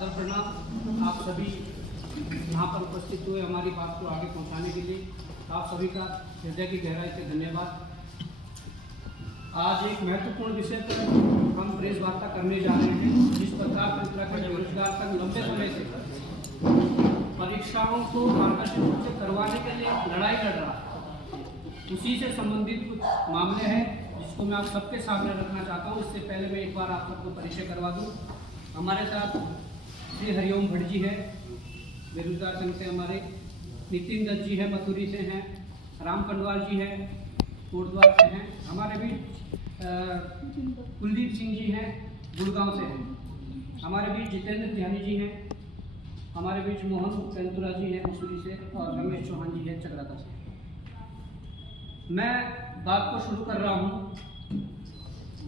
सादर प्रणाम। आप सभी यहाँ पर उपस्थित हुए हमारी बात को आगे पहुँचाने के लिए आप सभी का हृदय की गहराई से धन्यवाद। आज एक महत्वपूर्ण विषय पर हम प्रेस वार्ता करने जा रहे हैं। जिस प्रकार से उत्तराखंड बेरोजगार संघ लंबे समय से परीक्षाओं को पारदर्शी रूप से करवाने के लिए लड़ाई लड़ रहा है, उसी से संबंधित कुछ मामले हैं जिसको मैं आप सबके सामने रखना चाहता हूँ। इससे पहले मैं एक बार आप सबको परिचय करवा दूँ। हमारे साथ श्री हरिओम भट्ट जी है, बेरोजगार संघ से हमारे, नितिन दत्त जी है, मसूरी से हैं, राम पंडवाल जी हैं, कोटद्वार से हैं, हमारे बीच कुलदीप सिंह जी हैं, गुड़गांव से हैं, हमारे बीच जितेंद्र ध्यानी जी हैं, हमारे बीच मोहन पेंतुरा जी हैं मसूरी से, और रमेश चौहान जी हैं चक्राता से। मैं बात को शुरू कर रहा हूँ।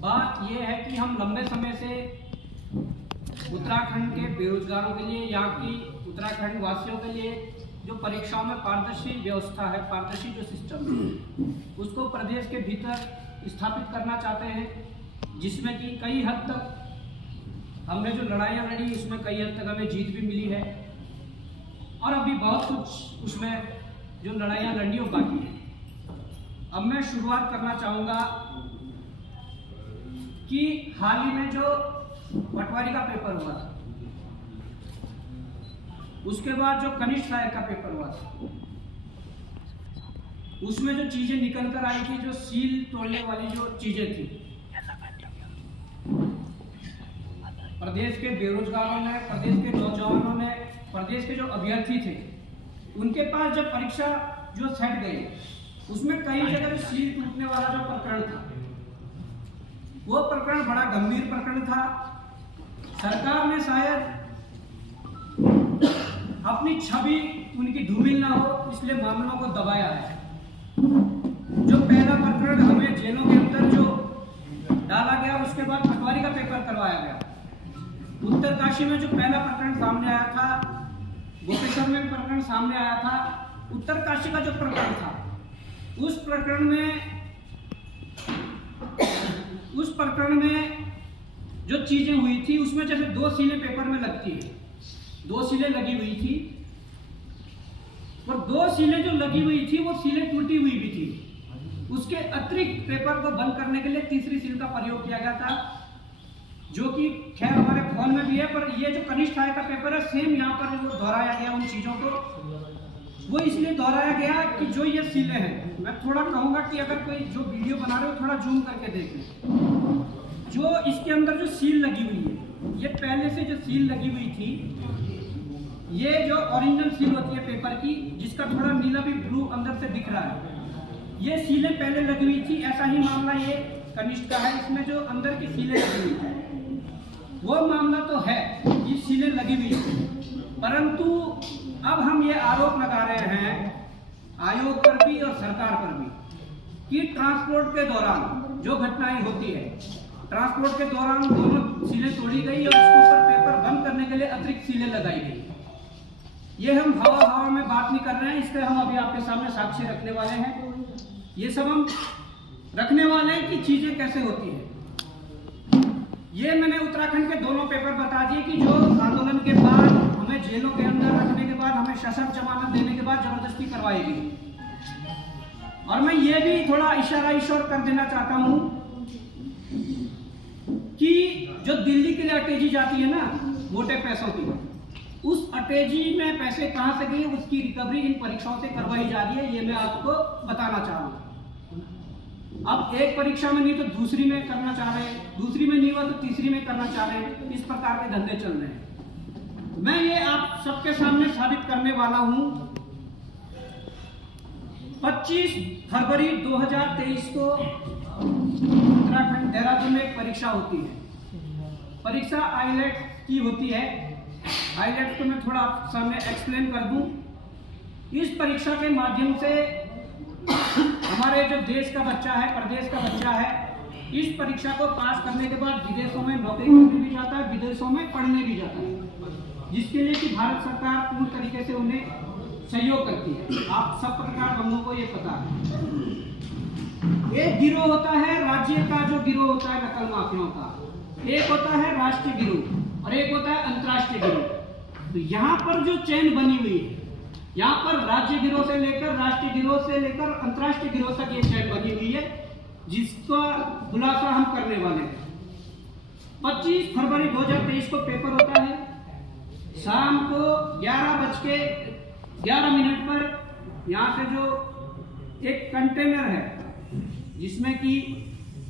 बात यह है कि हम लंबे समय से उत्तराखंड के बेरोजगारों के लिए, यहाँ की उत्तराखंड वासियों के लिए जो परीक्षाओं में पारदर्शी व्यवस्था है, पारदर्शी जो सिस्टम है, उसको प्रदेश के भीतर स्थापित करना चाहते हैं, जिसमें कि कई हद तक हमने जो लड़ाइयाँ लड़ी उसमें कई हद तक हमें जीत भी मिली है, और अभी बहुत कुछ उसमें जो लड़ाइयाँ लड़नी हो बाकी है। अब मैं शुरुआत करना चाहूँगा कि हाल ही में जो पटवारी का पेपर हुआ था, उसके बाद जो कनिष्ठ सहायक का पेपर हुआ था, उसमें जो चीजें निकल कर आई थी, जो सील तोड़ने वाली जो चीजें थी, प्रदेश के बेरोजगारों ने, प्रदेश के नौजवानों ने, प्रदेश के जो अभ्यर्थी थे, उनके पास जब परीक्षा जो सेट गई, उसमें कई जगह सील टूटने वाला जो प्रकरण था, वो प्रकरण बड़ा गंभीर प्रकरण था। सरकार ने शायद अपनी छवि उनकी धूमिल ना हो, इसलिए मामलों को दबाया है। जो पहला प्रकरण हमें जेलों के अंदर जो डाला गया, उसके बाद पटवारी का पेपर करवाया गया। उत्तरकाशी में जो पहला प्रकरण सामने आया था, गोपेश्वर में प्रकरण सामने आया था, उत्तरकाशी का जो प्रकरण था, उस प्रकरण में जो चीजें हुई थी, उसमें जैसे 2 सीलें पेपर में लगती है, 2 सीलें लगी हुई थी, और 2 सीलें जो लगी हुई थी वो सीलें टूटी हुई भी थी। उसके अतिरिक्त पेपर को बंद करने के लिए तीसरी सील का प्रयोग किया गया था, जो कि खैर हमारे फोन में भी है, पर ये जो कनिष्ठ सहायक का पेपर है, सेम यहाँ पर वो दोहराया गया उन चीजों को। वो इसलिए दोहराया गया कि जो ये सीलें हैं, मैं थोड़ा कहूँगा कि अगर कोई जो वीडियो बना रहे हो थोड़ा जूम करके देख लें। जो इसके अंदर जो सील लगी हुई है, ये पहले से जो सील लगी हुई थी, ये जो ओरिजिनल सील होती है पेपर की, जिसका थोड़ा नीला भी ब्लू अंदर से दिख रहा है, ये सीलें पहले लगी हुई थी। ऐसा ही मामला ये कनिष्ठ का है, इसमें जो अंदर की सीलें लगी हुई है, वो मामला तो है, ये सीलें लगी हुई है, परंतु अब हम ये आरोप लगा रहे हैं आयोग पर भी और सरकार पर भी कि ट्रांसपोर्ट के दौरान जो घटनाएं होती है, ट्रांसपोर्ट के दौरान दोनों सीलें तोड़ी गई और उसके ऊपर पेपर बंद करने के लिए अतिरिक्त सीलें लगाई गई। ये हम हवा में बात नहीं कर रहे हैं, इसके हम अभी आपके सामने साक्ष्य रखने वाले हैं। ये सब हम रखने वाले हैं कि चीजें कैसे होती है। ये मैंने उत्तराखंड के दोनों पेपर बता दिए कि जो आंदोलन के बाद हमें जेलों के अंदर रखने के बाद, हमें सशर्त जमानत देने के बाद जबरदस्ती करवाई गई। और मैं ये भी थोड़ा इशारा कर देना चाहता हूं कि जो दिल्ली के लिए अटैची जाती है ना, मोटे पैसों की, उस अटैची में पैसे कहां से गए, उसकी रिकवरी इन परीक्षाओं से करवाई जा रही है। ये मैं आपको बताना चाह रहा हूं। अब एक परीक्षा में नहीं तो दूसरी में करना चाह रहे हैं, दूसरी में नहीं हुआ तो तीसरी में करना चाह रहे हैं। इस प्रकार के धंधे चल रहे हैं। मैं ये आप सबके सामने साबित करने वाला हूं। 25 फरवरी 2023 को उत्तराखंड देहरादून में एक परीक्षा होती है। परीक्षा आईलेट की होती है। आईलेट को मैं थोड़ा आप सामने एक्सप्लेन कर दूं। इस परीक्षा के माध्यम से हमारे जो देश का बच्चा है, प्रदेश का बच्चा है, इस परीक्षा को पास करने के बाद विदेशों में नौकरी करने भी जाता है, विदेशों में पढ़ने भी जाता है, जिसके लिए कि भारत सरकार पूर्ण तरीके से उन्हें सहयोग करती है। आप सब प्रकार बंधुओं को ये पता है। एक गिरोह होता है राज्य का, जो गिरोह होता है नकल माफियाओं का, एक होता है राष्ट्रीय गिरोह। और एक होता है अंतर्राष्ट्रीय गिरोह। तो यहाँ पर जो चेन बनी हुई है, यहाँ पर राज्य गिरोह से लेकर राष्ट्रीय गिरोह से लेकर अंतर्राष्ट्रीय गिरोह तक ये चेन बनी हुई है, जिसका खुलासा हम करने वाले हैं। 25 फरवरी 2023 को पेपर होता है। शाम को 11:11 पर यहाँ से जो एक कंटेनर है जिसमें कि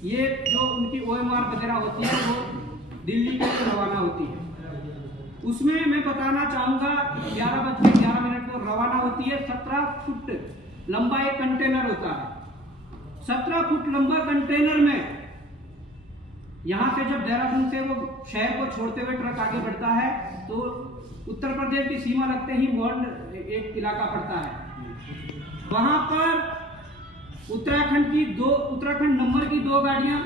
ये जो उनकी OMR वगैरह होती है वो दिल्ली के लिए रवाना होती है। उसमें मैं बताना चाहूँगा 11:11 को रवाना होती है। 17 फुट लंबा एक कंटेनर होता है। 17 फुट लंबा कंटेनर में यहाँ से जब देहरादून से वो शहर को छोड़ते हुए ट्रक आगे बढ़ता है तो उत्तर प्रदेश की सीमा लगते ही मोंड एक इलाका पड़ता है। वहां पर उत्तराखंड नंबर की 2 गाड़ियां,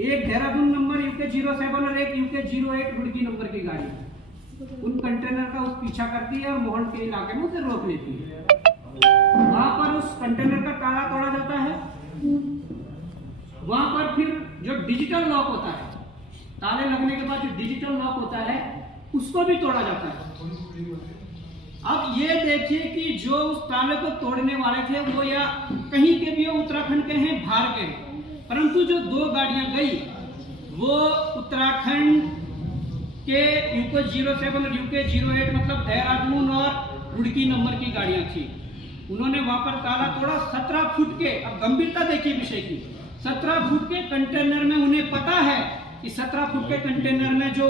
एक देहरादून नंबर UK07 और एक UK08 रुड़की नंबर की गाड़ी उन कंटेनर का पीछा करती है और मोहन के इलाके में उसे रोक लेती है। वहां पर उस कंटेनर का ताला तोड़ा जाता है। वहां पर फिर जो डिजिटल लॉक होता है, ताले लगने के बाद जो डिजिटल लॉक होता है उसको भी तोड़ा जाता है। अब ये देखिए कि जो उस ताले को तोड़ने वाले थे वो या कहीं के भी उत्तराखंड के हैं, बाहर के हैं, परंतु जो 2 गाड़ियां गई वो उत्तराखंड के UK07 और UK08 मतलब देहरादून और रुड़की नंबर की गाड़ियां थी। उन्होंने वहां पर ताला तोड़ा। 17 फुट के, अब गंभीरता देखिए विषय की, 17 फुट के कंटेनर में उन्हें पता है कि 17 फुट के कंटेनर में जो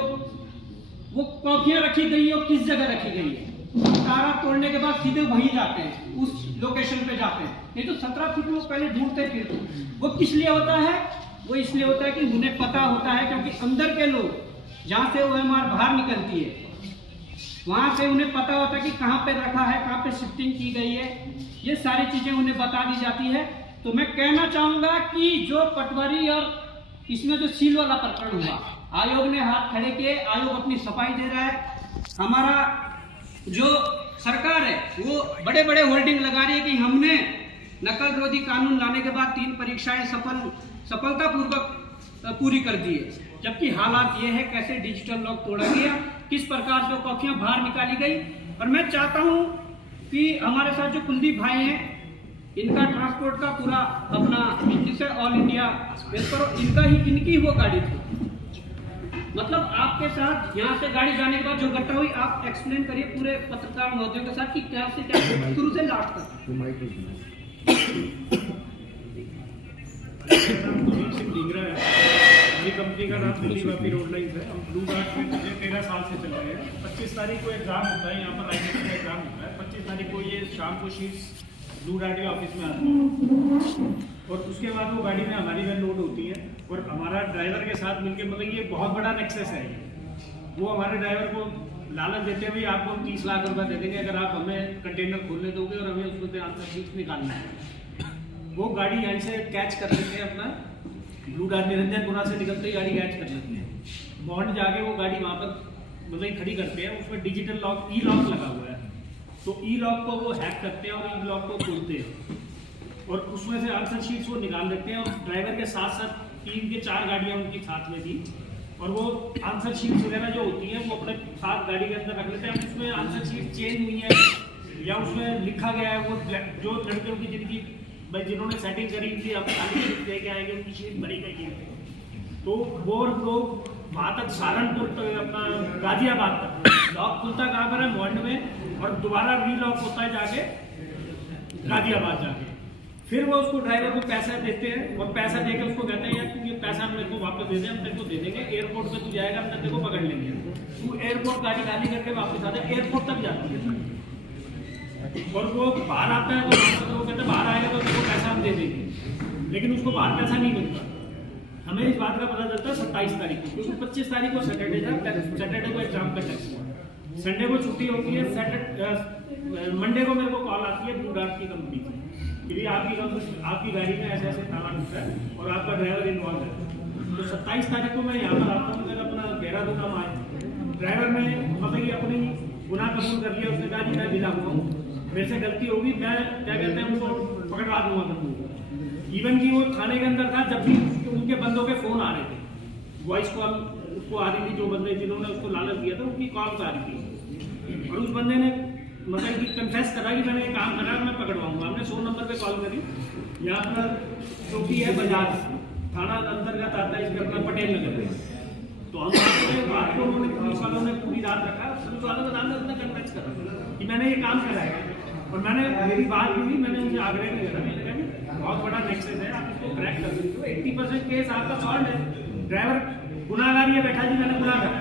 वो कॉफियां रखी गई है वो किस जगह रखी गई है। ताला तोड़ने के बाद सीधे वहीं जाते हैं, उस लोकेशन पे जाते हैं। नहीं तो 17 फुट वो पहले ढूंढते फिरते। वो किस लिए होता है? वो इसलिए होता है कि उन्हें पता होता है, क्योंकि अंदर के लोग जहाँ से OMR बाहर निकलती है वहां से उन्हें पता होता है कि कहाँ पे रखा है, कहाँ पे शिफ्टिंग की गई है। ये सारी चीजें उन्हें बता दी जाती है। तो मैं कहना चाहूंगा कि जो पटवारी और इसमें जो सील वाला प्रकरण हुआ, आयोग ने हाथ खड़े किए, आयोग अपनी सफाई दे रहा है। हमारा जो सरकार है वो बड़े बड़े होल्डिंग लगा रही है कि हमने नकल विरोधी कानून लाने के बाद 3 परीक्षाएं सफलतापूर्वक पूरी कर दी है, जबकि हालात ये है कैसे डिजिटल लॉक तोड़ा गया, किस प्रकार से कॉपियां बाहर निकाली गई। और मैं चाहता हूं कि हमारे साथ जो कुलदीप भाई हैं, इनका ट्रांसपोर्ट का पूरा अपना बिजनेस है, ऑल इंडिया इनकी वो गाड़ी थी। मतलब आपके साथ यहाँ से गाड़ी जाने के बाद जो घटना हुई, आप एक्सप्लेन करिए पूरे पत्रकार महोदयों के साथ कि क्या से क्या शुरू से लास्ट तक। कंपनी का नाम दिल्ली वापी रोड लाइन्स है। हम ब्लू डार्ट में पिछले 13 साल से चल रहे हैं। 25 तारीख को एग्जाम होता है, यहाँ पर राइटिंग का एग्जाम होता है। 25 तारीख को ये शाम को शीट्स ब्लू डार्ट के ऑफिस में आती है और उसके बाद वो गाड़ी में हमारी वैन लोड होती है और हमारा ड्राइवर के साथ मिलकर, मतलब ये बहुत बड़ा नेक्सस है। वो हमारे ड्राइवर को लालच देते हैं, भाई आपको हम 30 लाख रुपए दे देंगे अगर आप हमें कंटेनर खोलने दोगे और हमें उसको आंसर शीट निकालना है। वो गाड़ी यहाँ से कैच कर लेते हैं, अपना ब्लू डार्ट निरंजनपुरा से निकलते ही गाड़ी कैच कर लेते हैं। बॉन्ड जाके वो गाड़ी वहाँ पर मतलब खड़ी करते हैं। उसमें डिजिटल लॉक, ई लॉक लगा हुआ है, तो ई लॉक को वो हैक करते हैं और ई लॉक को खोलते हैं और उसमें से आंसर शीट्स वो निकाल लेते हैं। और ड्राइवर के साथ साथ 3 के 4 गाड़ियाँ उनकी साथ में थी और वो आंसर शीट्स वगैरह जो होती हैं वो अपने साथ गाड़ी के अंदर रख लेते हैं। उसमें आंसर शीट चेंज हुई है या उसमें लिखा गया है, वो जो लड़कियों की जिनकी भाई जिन्होंने सेटिंग करी थी अब खाली शीट लेके आएंगे, उनकी शीट भरी गई है। तो वो लोग वहाँ तक सहारनपुर तक, अपना गाजियाबाद तक लॉक खुलता कहाँ पर है, मोहंड में, और दोबारा रीलॉक होता है जाके गाजियाबाद जाके। फिर वो उसको ड्राइवर को पैसा देते हैं और पैसा देके उसको कहते हैं यार तू ये पैसा मेरे को वापस दे दे, हम तेरे को दे देंगे, एयरपोर्ट पे तू जाएगा, हम तेरे को पकड़ लेंगे। तू एयरपोर्ट गाड़ी खाली करके वापस आ जाए, एयरपोर्ट तक जाती है और वो बाहर आता है तो वो कहते हैं बाहर आएगा तो उसको पैसा हम दे देंगे, लेकिन उसको बाहर पैसा नहीं मिलता। हमें इस बात का पता चलता है 27 तारीख को, क्योंकि 25 तारीख को सैटरडे था, सैटरडे को एग्जाम का टेस्ट हुआ, संडे को छुट्टी होती है, मंडे को मेरे को कॉल आती है ब्लू डार्ट की कंपनी से कि आपकी गाड़ी में ऐसे ऐसे ताला टूटा है और आपका ड्राइवर इन्वॉल्व है। तो 27 तारीख को मैं यहाँ पर आता हूँ, मेरा अपना देहरादून नाम आए, ड्राइवर ने मतलब कि अपनी गुनाह कबूल कर लिया। उसने कहा कि मैं बिना हुआ हूँ, मेरे से गलती होगी, मैं क्या कहते हैं उनको पकड़वा दूंगा करूँगा। इवन कि वो थाने के अंदर था, जब भी उनके बंदों के फोन आ रहे थे, वॉइस कॉल उसको आ रही थी, जो बंदे जिन्होंने उसको लालच दिया था उनकी कॉल आ रही थी, और उस बंदे ने मतलब कि कन्फेस करा कि मैंने ये काम करा, मैं पकड़वाऊंगा। हमने 100 नंबर पे कॉल करी। यहाँ पर चौकी है बजाज, थाना अंतर्गत आता है इसके अपना पटेल नगर में। तो हम बात को उन्होंने, पुलिस वालों ने पूरी रात रखा, पुलिस वालों के नाम ने कन्फेस करा कि मैंने ये काम करा है, और मैंने मेरी बात हुई, मैंने उनसे आग्रह नहीं करा, मैंने कहा कि बहुत बड़ा नेक्सेस है, आप इसको क्रैक कर सकते हो, 80% केस आपका सॉल्व है, ड्राइवर गुनाहगार ये बैठा जी मैंने गुनाह करा,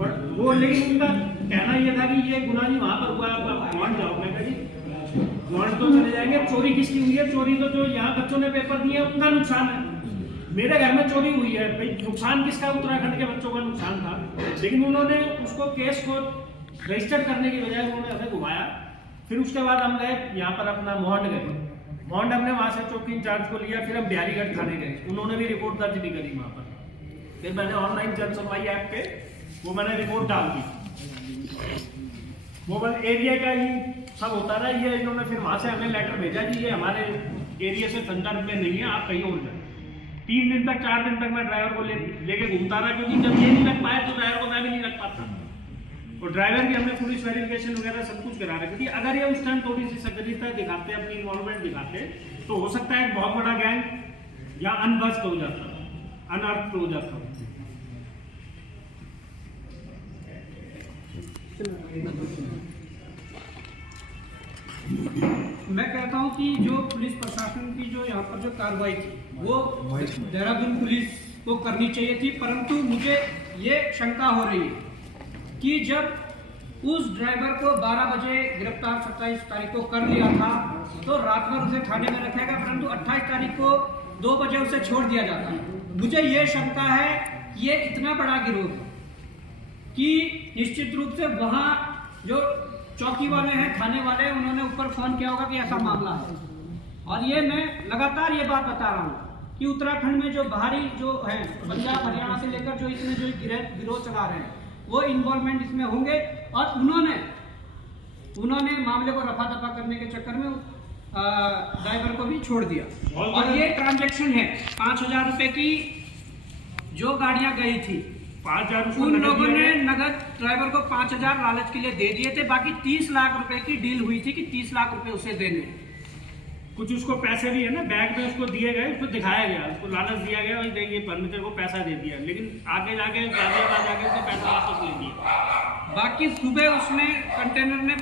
बट वो लेकिन उनका कहना ये था कि ये गुनाह जी वहाँ पर हुआ, आप मान जाओ। मैं कहा जी मान तो चले जाएंगे, चोरी किसकी हुई है? चोरी तो जो यहाँ बच्चों ने पेपर दिए उनका नुकसान है, मेरे घर में चोरी हुई है भाई, नुकसान किसका? उत्तराखंड के बच्चों का नुकसान था। लेकिन उन्होंने उसको केस को रजिस्टर करने की बजाय उन्होंने हमें घुमाया। फिर उसके बाद हम गए यहाँ पर अपना मोहंड गए, मोहंड हमने वहाँ से चौकी इंचार्ज को लिया, फिर हम बिहारीगढ़ थाने गए, उन्होंने भी रिपोर्ट दर्ज नहीं करी वहाँ पर। फिर मैंने ऑनलाइन जन सुनवाई ऐप पे वो मैंने रिपोर्ट डाल दी, वो बस एरिया का ही सब होता रहा, ये इन्होंने फिर वहाँ से हमें लेटर भेजा कि ये हमारे एरिया से संदर्भ में नहीं है, आप कहीं और जाए। 3 दिन तक 4 दिन तक मैं ड्राइवर को लेके घूमता रहा, क्योंकि जब ये नहीं रख पाया तो ड्राइवर को मैं भी नहीं रख पाता, और ड्राइवर भी हमने पुलिस वेरिफिकेशन वगैरह सब कुछ करा रखी थी। अगर ये उस टाइम थोड़ी सी सक्रियता दिखाते, अपनी इन्वॉल्वमेंट दिखाते, तो हो सकता है एक बहुत बड़ा गैंग या अनबस्ट हो जाता, अनर्थ हो जाता। मैं कहता हूं कि जो पुलिस प्रशासन की जो यहाँ पर जो कार्रवाई थी वो देहरादून पुलिस को करनी चाहिए थी, परंतु मुझे ये शंका हो रही है कि जब उस ड्राइवर को 12 बजे गिरफ्तार 27 तारीख को कर लिया था तो रात भर उसे थाने में रखेगा, परंतु 28 तारीख को 2 बजे उसे छोड़ दिया जाता है। मुझे ये शंका है कि ये इतना बड़ा गिरोह है कि निश्चित रूप से वहाँ जो चौकी वाले हैं, थाने वाले हैं, उन्होंने ऊपर फोन किया होगा कि ऐसा मामला है। और ये मैं लगातार ये बात बता रहा हूँ कि उत्तराखंड में जो बाहरी जो है, पंजाब हरियाणा से लेकर जो इसमें जो गिरोह चला रहे हैं वो इन्वॉल्वमेंट इसमें होंगे, और उन्होंने मामले को रफा दफा करने के चक्कर में ड्राइवर को भी छोड़ दिया। और ये ट्रांजैक्शन है 5,000 रुपए की जो गाड़ियां गई थी, 5,000 उन लोगों ने नगद ड्राइवर को 5,000 लालच के लिए दे दिए थे, बाकी 30 लाख रुपए की डील हुई थी कि 30 लाख रुपए उसे देने। कुछ उसको पैसे भी है ना, बैग में उसको दिए गए, उसको दिखाया गया, उसको लालच दिया गया, भाई देखिए फर्नीचर को पैसा दे दिया, लेकिन आगे जाके गाजियाबाद जाके उसने पैसा वापस ले लिया। बाकी सुबह उसने कंटेनर में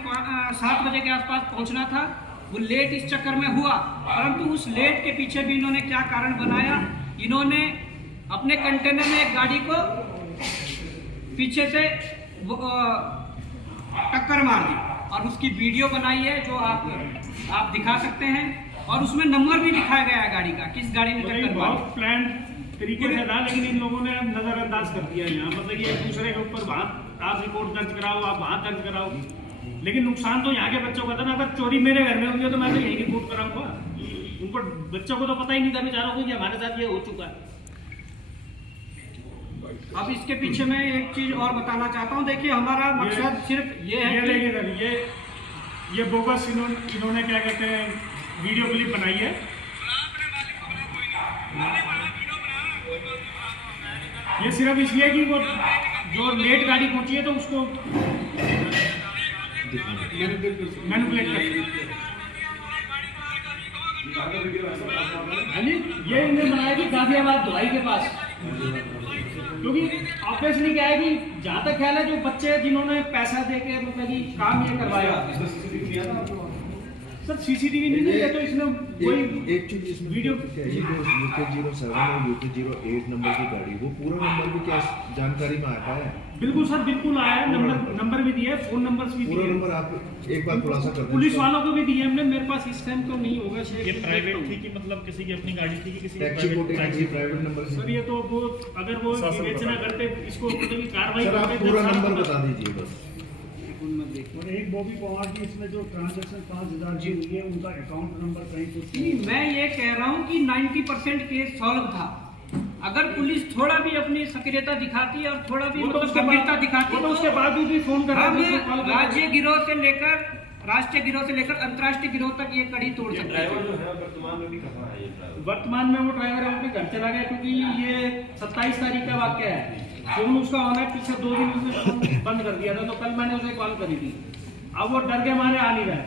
7 बजे के आसपास पहुंचना था, वो लेट इस चक्कर में हुआ, परंतु उस लेट के पीछे भी इन्होंने क्या कारण बनाया, इन्होंने अपने कंटेनर में एक गाड़ी को पीछे से टक्कर मार दी और उसकी वीडियो बनाई है जो आप दिखा सकते हैं, और उसमें नंबर भी दिखाया गया है गाड़ी का, किस गाड़ी ने टक्कर मारी। बहुत प्लान तरीके से था, लेकिन इन लोगों ने नजरअंदाज कर दिया यहाँ, मतलब ये एक दूसरे के ऊपर वहाँ आप रिपोर्ट दर्ज कराओ, आप वहाँ दर्ज कराओ, लेकिन नुकसान तो यहाँ के बच्चों का था ना। अगर चोरी मेरे घर में हुई है तो मैं तो यही रिपोर्ट कराऊंगा, उनको बच्चों को तो पता ही नहीं था बेचारों को कि हमारे साथ ये हो चुका है। अब इसके पीछे मैं एक चीज और बताना चाहता हूँ, देखिए हमारा मकसद सिर्फ ये है ये बोगस इन्होंने क्या कहते हैं वीडियो क्लिप बनाई है, ये सिर्फ इसलिए कि वो जो लेट गाड़ी पहुंची है तो उसको मैनिपुलेट कर, ये इन्हें बनाया कि गाजियाबाद धुलाई के पास, क्योंकि ऑब्वियसली क्या है कि जहाँ तक ख्याल है जो बच्चे जिन्होंने पैसा देके मतलब कि काम ये करवाया, सर सीसीटीवी नहीं है तो इसमें वही एक्चुअली इसमें वीडियो UK07 और UK08 नंबर की गाड़ी, वो पूरा नंबर भी क्या जानकारी में आता है? बिल्कुल सर, बिल्कुल आया है, नंबर भी दिया है, फोन नंबर्स भी दिए, पूरा नंबर आप एक बार खुलासा कर दें। पुलिस वालों को भी दिए हमने, मेरे पास इस टाइम तो नहीं होगा। ये प्राइवेट थी कि मतलब किसी की अपनी गाड़ी थी कि किसी टैक्सी प्राइवेट नंबर? सर ये तो वो अगर वो विवेचना करते इसको मतलब की कार्रवाई सर आप पूरा नंबर बता दीजिए बस। और एक बॉबी पवार की इसमें जो ट्रांजैक्शन 5,000 की हुई है उनका अकाउंट नंबर कहीं कुछ नहीं, मैं ये कह रहा हूँ कि 90% केस सॉल्व था। अगर पुलिस थोड़ा भी अपनी सक्रियता दिखाती और थोड़ा भी गंभीरता दिखाती तो उसके बाद भी फोन कर राज्य गिरोह से लेकर राष्ट्रीय गिरोह से लेकर अंतर्राष्ट्रीय गिरोह तक ये कड़ी तोड़ सकते हैं। वर्तमान में वो ड्राइवर अपने घर चला गया, क्योंकि ये 27 तारीख का वाक्य है, फोन उसका ऑन है, पीछे 2 दिन उसने फोन बंद कर दिया था, तो कल मैंने उसे कॉल करी थी। अब वो डर के मारे आ नहीं रहा है,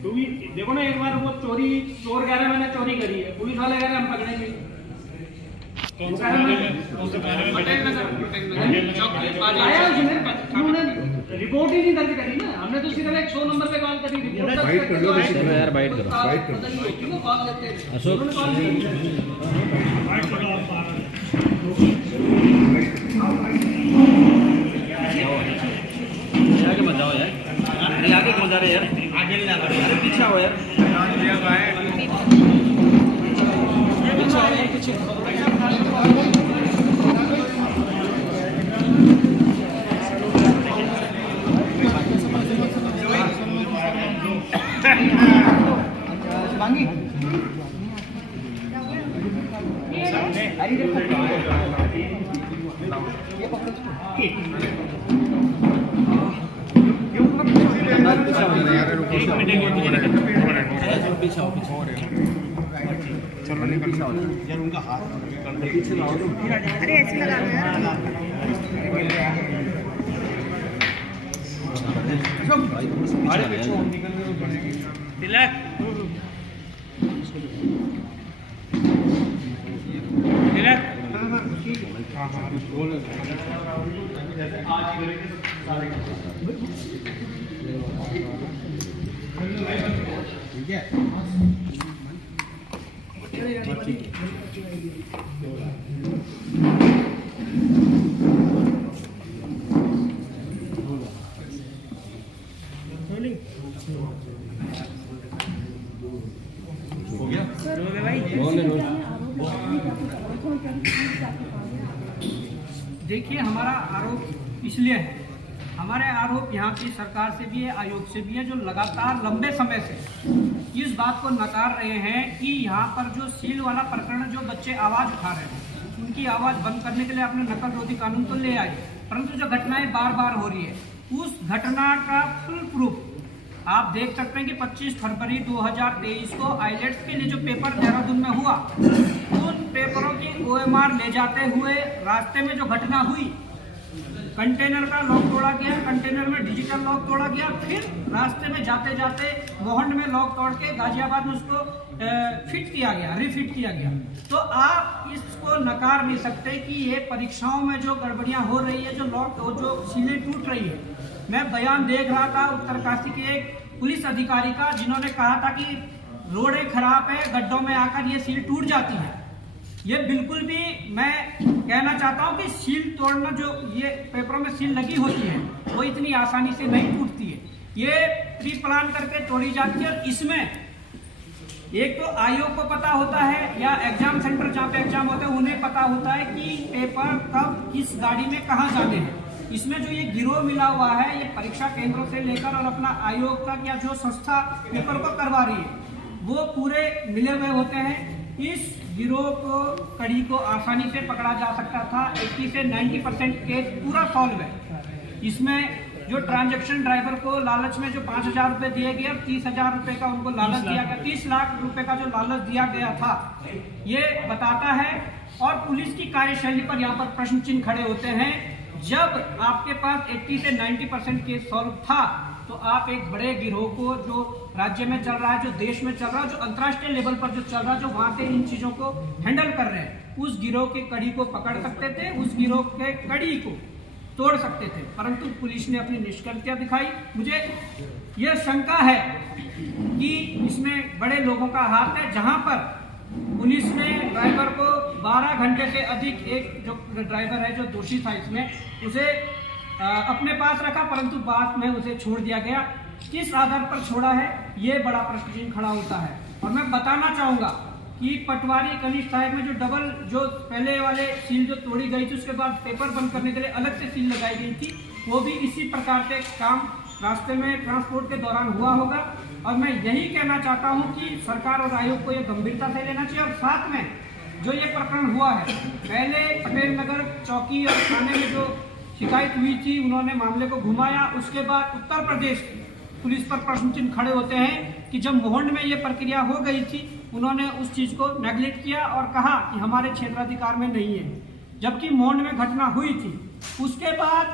क्योंकि देखो ना, एक बार वो चोर कह रहे मैंने चोरी करी है, पुलिस वाले कह रहे हम पकड़ेंगे। कौन से थाने में पटेल नगर चौक आया उसने, उन्होंने रिपोर्ट ही नहीं दर्ज करी ना, हमने तो सीधा 100 नंबर पे कॉल करी थी। बाइट कर लो किसी को यार, बाइट करो। बाइट करो आप बाहर। आगे मत जाओ यार, अरे आगे क्यों जा रहे यार, आगे ले जाओ यार, पीछे आओ यार, अरे ऐसे लगा लो यार। तिलक देखिए, हमारा आरोप इसलिए है, हमारे आरोप यहाँ की सरकार से भी है, आयोग से भी है, जो लगातार लंबे समय से इस बात को नकार रहे हैं कि यहाँ पर जो सील वाला प्रकरण, जो बच्चे आवाज़ उठा रहे हैं, उनकी आवाज़ बंद करने के लिए आपने नकल रोधी कानून तो ले आए, परंतु जो घटनाएं बार बार हो रही है, उस घटना का फुल प्रूफ आप देख सकते हैं कि 25 फरवरी 2023 को आईलेट्स के लिए जो पेपर देहरादून में हुआ, उन पेपरों की OMR ले जाते हुए रास्ते में जो घटना हुई, कंटेनर का लॉक तोड़ा गया, कंटेनर में डिजिटल लॉक तोड़ा गया, फिर रास्ते में जाते जाते मोहंड में लॉक तोड़ के गाजियाबाद में उसको फिट किया गया, रिफिट किया गया। तो आप इसको नकार नहीं सकते कि ये परीक्षाओं में जो गड़बड़ियां हो रही है, जो लॉक, जो सीलें टूट रही है। मैं बयान देख रहा था उत्तरकाशी के एक पुलिस अधिकारी का, जिन्होंने कहा था कि रोडें खराब है, गड्ढों में आकर ये सील टूट जाती है। ये बिल्कुल भी, मैं कहना चाहता हूं कि सील तोड़ना, जो ये पेपरों में सील लगी होती है, वो इतनी आसानी से नहीं टूटती है, ये प्री प्लान करके तोड़ी जाती है। और इसमें एक तो आयोग को पता होता है, या एग्जाम सेंटर जहाँ पे एग्जाम होता है उन्हें पता होता है कि पेपर कब किस गाड़ी में कहाँ जाने हैं। इसमें जो ये गिरोह मिला हुआ है, ये परीक्षा केंद्रों से लेकर और अपना आयोग तक, या जो संस्था पेपर को करवा रही है, वो पूरे मिले हुए होते हैं। इस गिरोह को, कड़ी को आसानी से पकड़ा जा सकता था। 80 से 90% केस पूरा सॉल्व है। इसमें जो ट्रांजैक्शन ड्राइवर को लालच में जो 5,000 रुपए दिए गए, 30,000 रुपए का उनको लालच दिया गया, 30 लाख रुपए का जो लालच दिया गया था, ये बताता है। और पुलिस की कार्यशैली पर यहाँ पर प्रश्न चिन्ह खड़े होते हैं। जब आपके पास 80 से 90% केस सॉल्व था, तो आप एक बड़े गिरोह को, जो राज्य में चल रहा है, जो देश में चल रहा है, जो अंतर्राष्ट्रीय लेवल पर जो चल रहा है, जो वहां से इन चीजों को हैंडल कर रहे हैं, उस गिरोह के कड़ी को पकड़ सकते थे, उस गिरोह के कड़ी को तोड़ सकते थे। परंतु पुलिस ने अपनी निष्क्रियता दिखाई। मुझे यह शंका है कि इसमें बड़े लोगों का हाथ है, जहां पर पुलिस ने ड्राइवर को 12 घंटे से अधिक, एक जो ड्राइवर है जो दोषी था इसमें, उसे अपने पास रखा, परंतु बाद में उसे छोड़ दिया गया। किस आधार पर छोड़ा है, ये बड़ा प्रश्न चिन्ह खड़ा होता है। और मैं बताना चाहूंगा कि पटवारी कनिष्ठ सहायक में जो डबल, जो पहले वाले सील जो तोड़ी गई थी, उसके बाद पेपर बंद करने के लिए अलग से सील लगाई गई थी, वो भी इसी प्रकार से काम रास्ते में ट्रांसपोर्ट के दौरान हुआ होगा। और मैं यही कहना चाहता हूं कि सरकार और आयोग को ये गंभीरता से लेना चाहिए। और साथ में जो ये प्रकरण हुआ है, पहले पटेल नगर चौकी और थाने में जो शिकायत हुई थी, उन्होंने मामले को घुमाया। उसके बाद उत्तर प्रदेश पुलिस पर प्रश्न चिन्ह खड़े होते हैं कि जब मोहंड में ये प्रक्रिया हो गई थी, उन्होंने उस चीज़ को नेग्लेक्ट किया और कहा कि हमारे क्षेत्राधिकार में नहीं है। जबकि मौन में घटना हुई थी। उसके बाद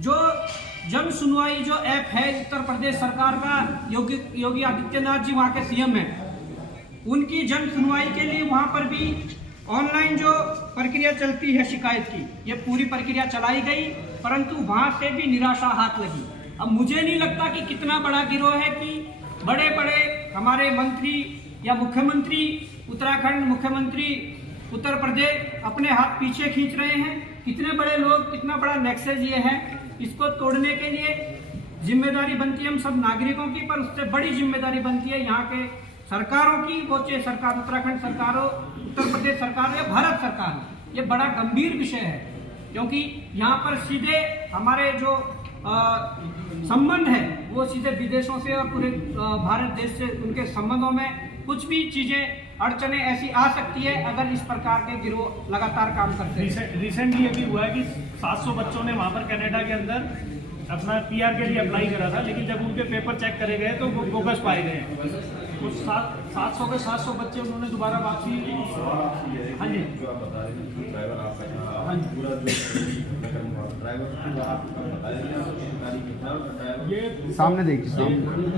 जो जन सुनवाई जो ऐप है उत्तर प्रदेश सरकार का, योगी आदित्यनाथ जी वहाँ के सीएम हैं, उनकी जन सुनवाई के लिए वहाँ पर भी ऑनलाइन जो प्रक्रिया चलती है शिकायत की, ये पूरी प्रक्रिया चलाई गई, परंतु वहाँ से भी निराशा हाथ लगी। अब मुझे नहीं लगता कि कितना बड़ा गिरोह है कि बड़े बड़े हमारे मंत्री या मुख्यमंत्री उत्तराखंड, मुख्यमंत्री उत्तर प्रदेश अपने हाथ पीछे खींच रहे हैं। कितने बड़े लोग, कितना बड़ा नेक्सस ये है, इसको तोड़ने के लिए जिम्मेदारी बनती है हम सब नागरिकों की, पर उससे बड़ी जिम्मेदारी बनती है यहाँ के सरकारों की, वो चाहे सरकार उत्तराखंड सरकार हो, उत्तर प्रदेश सरकार हो या भारत सरकार हो। ये बड़ा गंभीर विषय है, क्योंकि यहाँ पर सीधे हमारे जो संबंध है वो सीधे विदेशों से और पूरे भारत देश से, उनके संबंधों में कुछ भी चीजें अड़चने ऐसी आ सकती है अगर इस प्रकार के गिरोह लगातार काम करते हैं। रिसेंटली ये भी हुआ है कि 700 बच्चों ने वहाँ पर कनाडा के अंदर अपना PR के लिए अप्लाई करा था, लेकिन जब उनके पेपर चेक करे गए तो वो बोगस पाए गए। तो 700 के 700 बच्चे उन्होंने दोबारा वापसी। हाँ जी, ये सामने देखिए,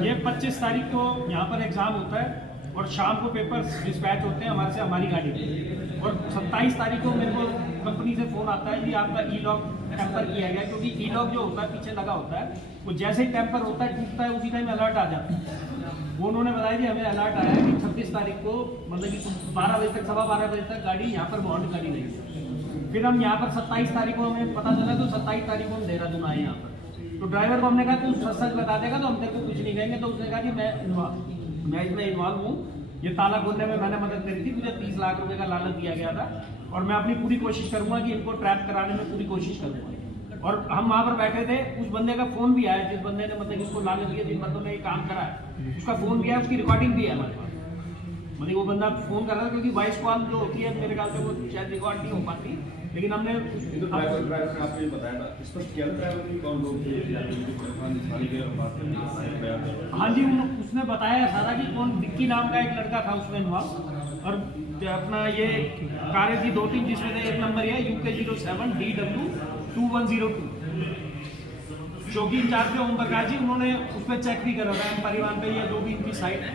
ये 25 तारीख को यहाँ पर एग्जाम होता है और शाम को पेपर डिस्पैच होते हैं हमारी गाड़ी में, और 27 तारीख को मेरे को कंपनी से फ़ोन आता है कि आपका ई-लॉक टेम्पर किया गया, क्योंकि ई-लॉक जो होता है पीछे लगा होता है, वो जैसे ही टेम्पर होता है टूटता है उसी टाइम अलर्ट आ जाता है। वो उन्होंने बताया कि हमें अलर्ट आया है कि 26 तारीख को, मतलब कि 12 बजे तक, 12:15 बजे तक गाड़ी यहाँ पर बॉन्ड गाड़ी नहीं है। फिर हम यहाँ पर 27 तारीख को हमें पता चला, तो 27 तारीख को हम देहरादून आए यहाँ पर। तो ड्राइवर को हमने कहा तू सच बता देगा तो हम तेरे को कुछ नहीं कहेंगे। तो उसने कहा कि मैं इसमें इन्वॉल्व हूँ, ये ताला खोलने में मैंने मदद करी थी, मुझे 30 लाख रुपए का लालच दिया गया था, और मैं अपनी पूरी कोशिश करूंगा कि इनको ट्रैप कराने में पूरी कोशिश करूंगा। और हम वहाँ पर बैठे थे, उस बंदे का फोन भी आया, जिस बंदे ने मतलब इसको लालच दिया, जिन बंदों ने ये काम करा है, उसका फोन भी आया, उसकी रिकॉर्डिंग भी है हमारे पास। मतलब वो बंदा फोन कर रहा था, क्योंकि वॉइस कॉल जो होती है मेरे ख्याल से वो शायद रिकॉर्ड नहीं हो पाती, लेकिन हमने हाँ जी, उसने बताया सारा कि कौन विक्की नाम का एक लड़का था उसमें इन्वॉल्व, और अपना ये कारें थी 2-3, जिसमें से एक नंबर है UK07 DW 2102, जो कि इंचार्ज थे ओम प्रकाश जी, उन्होंने उस पर चेक भी करा था परिवहन पे, या जो भी इनकी साइट है,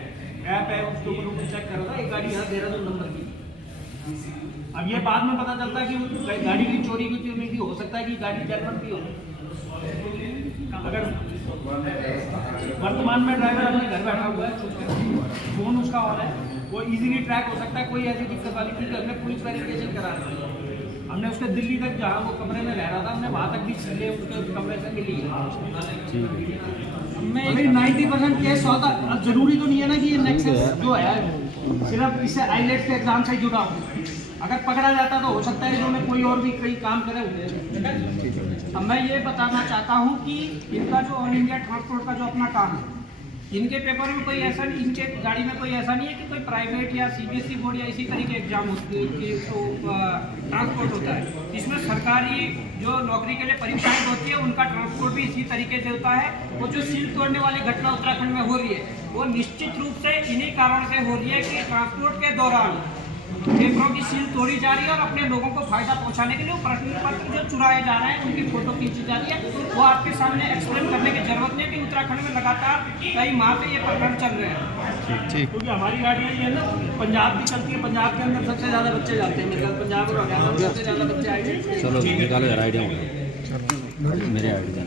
ऐप है, उसके ऊपर उन्होंने चेक करा था, एक गाड़ी यहाँ देहरादून नंबर की। अब ये बाद में पता चलता है कि गाड़ी की चोरी की थी, नहीं थी, हो सकता है कि गाड़ी जर्मन भी हो। अगर वर्तमान में ड्राइवर अपने घर बैठा हुआ है, फोन उसका ऑन है, वो इजीली ट्रैक हो सकता है, कोई ऐसी दिक्कत वाली चीज़ हमने पुलिस वेरिफिकेशन करा दी। हमने उसके दिल्ली तक, जहाँ वो कमरे में रह रहा था, हमने वहाँ तक भी सीधे उसके कमरे से मिली। मैं 90% केस होता, अब जरूरी तो नहीं है ना कि ये नेक्सस जो है सिर्फ इससे आईलेट्स के एग्जाम से जुड़ा हो। अगर पकड़ा जाता तो हो सकता है इन्होंने कोई और भी कई काम करे हुए। अब मैं ये बताना चाहता हूँ कि इनका जो ऑल इंडिया ट्रांसपोर्ट का जो अपना काम है, इनके पेपर में कोई ऐसा नहीं, इनके गाड़ी में कोई ऐसा नहीं है कि कोई प्राइवेट या CBSE बोर्ड या इसी तरीके एग्जाम होती है तो ट्रांसपोर्ट होता है। इसमें सरकारी जो नौकरी के लिए परीक्षाएं होती है, उनका ट्रांसपोर्ट भी इसी तरीके से होता है। वो जो सील तोड़ने वाली घटना उत्तराखंड में हो रही है, वो निश्चित रूप से इन्हीं कारण से हो रही है कि ट्रांसपोर्ट के दौरान पेपरों की सील तोड़ी जा रही है, और अपने लोगों को फायदा पहुंचाने के लिए वो प्रश्न पत्र जो चुराए जा रहे हैं, उनकी फोटो खींची जा रही है। वो आपके सामने एक्सप्लेन करने की जरूरत नहीं है कि उत्तराखंड में लगातार कई माह से ये प्रकरण चल रहे हैं। क्योंकि हमारी गाड़ियाँ ये है ना, पंजाब भी चलती है, पंजाब के अंदर सबसे ज़्यादा बच्चे जाते हैं, मेरे ख्याल पंजाब और हरियाणा में सबसे ज़्यादा बच्चे आएंगे। चलो निकालो यार आइडिया, मेरे आइडिया